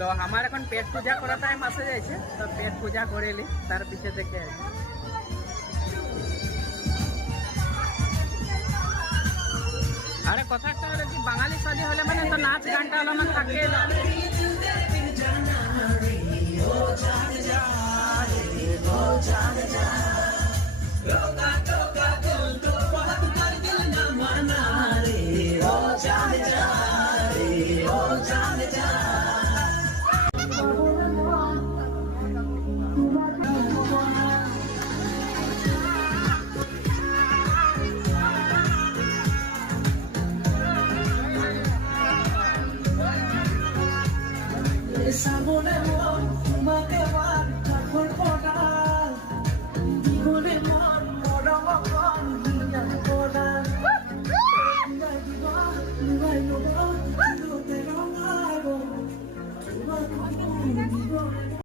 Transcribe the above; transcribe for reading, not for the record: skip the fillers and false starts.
তো আমার এখন পেট পূজা করা টাইম আসে যাইছে, তো পেট পূজা করেলি তার পিছে দেখে আছে। আরে কথা একটা হলো কি, বাঙালি শাদি হলে মানে তো নাচ গানটা হলো আমার থাকে না। সামনে মন তোমাকে বার ঠাকুর পড়া জীবনে মন মরম মন হিয়া পড়া দিবা দিবা